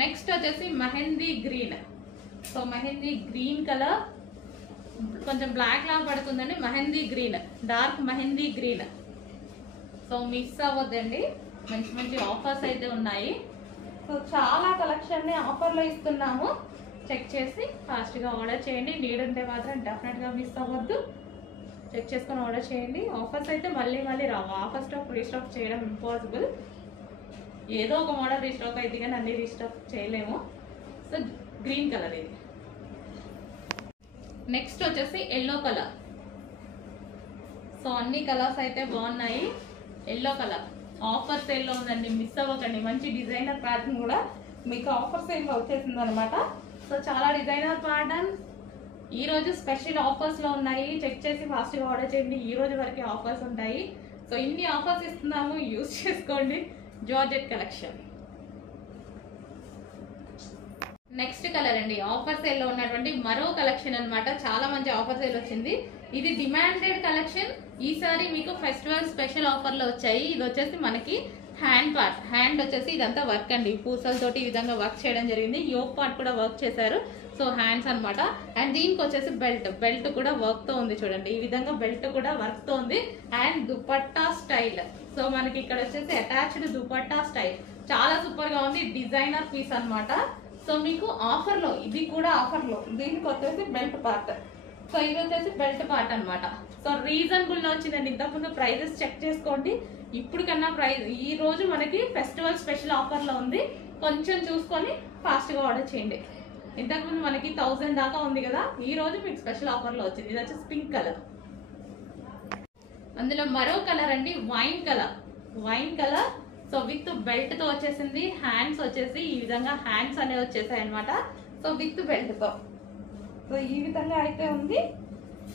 Next వచ్చేసి mehndi green. So mehndi green colour కొంచెం black లా పడుతుందండి. Mehndi green, dark mehndi green. So miss అవ్వద్దండి, మంచి మంచి ఆఫర్స్ అయితే ఉన్నాయి. సో చాలా కలెక్షన్ని ఆఫర్లో ఇస్తున్నాము. చెక్ చేసి ఫాస్ట్గా ఆర్డర్ చేయండి. నీడ్ ఉంటే మాత్రం డెఫినెట్గా మిస్ అవ్వద్దు. చెక్ చేసుకొని ఆర్డర్ చేయండి. ఆఫర్స్ అయితే మళ్ళీ మళ్ళీ రావు. ఆఫర్ స్టాక్ రీస్టాక్ చేయడం ఇంపాసిబుల్. ఏదో ఒక మోడల్ రీస్టాక్ అయితే కానీ అన్ని రీస్టాక్ చేయలేము. సో గ్రీన్ కలర్ ఇది. నెక్స్ట్ వచ్చేసి ఎల్లో కలర్. సో అన్ని కలర్స్ అయితే బాగున్నాయి. ఎల్లో కలర్ ఆఫర్ సేల్లో ఉందండి, మిస్ అవ్వకండి. మంచి డిజైనర్ ప్యాటర్న్ కూడా మీకు ఆఫర్ సేల్లో వచ్చేసింది అనమాట. సో చాలా డిజైనర్ ప్యాటర్న్ ఈ రోజు స్పెషల్ ఆఫర్స్లో ఉన్నాయి. చెక్ చేసి ఫాస్ట్గా ఆర్డర్ చేయండి. ఈ రోజు వరకు ఆఫర్స్ ఉంటాయి. సో ఇన్ని ఆఫర్స్ ఇస్తున్నాము, యూజ్ చేసుకోండి. Georgette collection. నెక్స్ట్ కలర్ అండి, ఆఫర్ సేల్ లో ఉన్నటువంటి మరో కలెక్షన్ అన్నమాట. చాలా మంచి ఆఫర్ సేల్ వచ్చింది. ఇది డిమాండెడ్ కలెక్షన్. ఈసారి మీకు ఫెస్టివల్ స్పెషల్ ఆఫర్ లో వచ్చాయి. ఇది వచ్చేసి మనకి హ్యాండ్ పార్ట్. హ్యాండ్ వచ్చేసి ఇదంతా వర్క్ అండి, పూసలతోటి ఈ విధంగా వర్క్ చేయడం జరిగింది. యోక్ పార్ట్ కూడా వర్క్ చేశారు. సో హ్యాండ్స్ అన్నమాట. అండ్ దీనికి వచ్చేసి బెల్ట్ కూడా వర్క్ తో ఉంది. చూడండి ఈ విధంగా బెల్ట్ కూడా వర్క్ తో ఉంది. And dupatta style. సో మనకి ఇక్కడ వచ్చేసి అటాచ్డ్ దుపట్టా స్టైల్ చాలా సూపర్ గా ఉంది. డిజైనర్ పీస్ అన్నమాట. సో మీకు ఆఫర్ లో, ఇది కూడా ఆఫర్ లో. దీనికి వచ్చేసి బెల్ట్ పార్ట్. సో ఇది వచ్చేసి బెల్ట్ పార్ట్ అన్నమాట. సో రీజనబుల్ లో వచ్చిందండి. ఇంతకుముందు ప్రైజెస్ చెక్ చేసుకోండి. ఇప్పుడు కన్నా ప్రైస్ ఈ రోజు మనకి ఫెస్టివల్ స్పెషల్ ఆఫర్ లో ఉంది. కొంచెం చూసుకొని ఫాస్ట్ గా ఆర్డర్ చేయండి. ఇంతకుముందు మనకి 1000 దాకా ఉంది కదా, ఈ రోజు మీకు స్పెషల్ ఆఫర్ లో వచ్చింది. ఇది వచ్చేసి పింక్ కలర్. అందులో మరో కలర్ అండి, wine colour. Wine colour. So with belt తో వచ్చేసింది. హ్యాండ్స్ వచ్చేసి ఈ విధంగా హ్యాండ్స్ అనేవి వచ్చేసాయి అనమాట. సో విత్ బెల్ట్ తో. సో ఈ విధంగా అయితే ఉంది.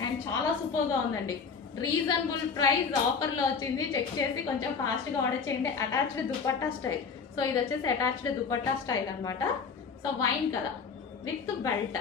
అండ్ చాలా సూపర్ గా ఉందండి. రీజనబుల్ ప్రైస్ ఆఫర్ లో వచ్చింది. చెక్ చేసి కొంచెం ఫాస్ట్ గా ఆర్డర్ చేయండి. Attached dupatta style. సో ఇది వచ్చేసి అటాచ్డ్ దుపట్టా స్టైల్ అనమాట. So wine colour with belt.